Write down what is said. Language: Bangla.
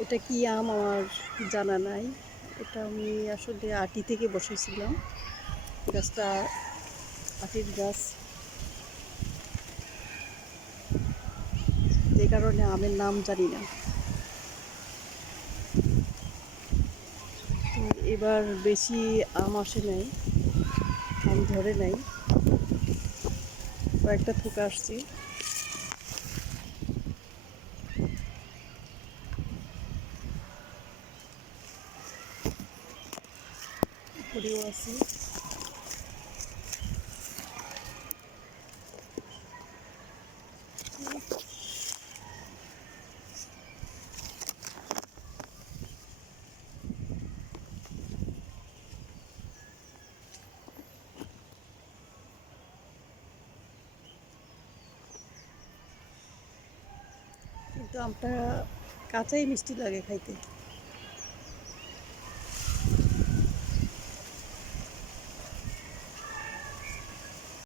এটা কি আম আমার জানা নাই। এটা আমি আসলে আটি থেকে বসেছিলাম। গাছটা, আটির গাছ। যে কারণে আমের নাম জানি না। এবার বেশি আম আসে নাই, আম ধরে নাই। কয়েকটা থুকা আসছে। উপরেও আছে। কিন্তু আমটা কাঁচাই মিষ্টি লাগে খাইতে।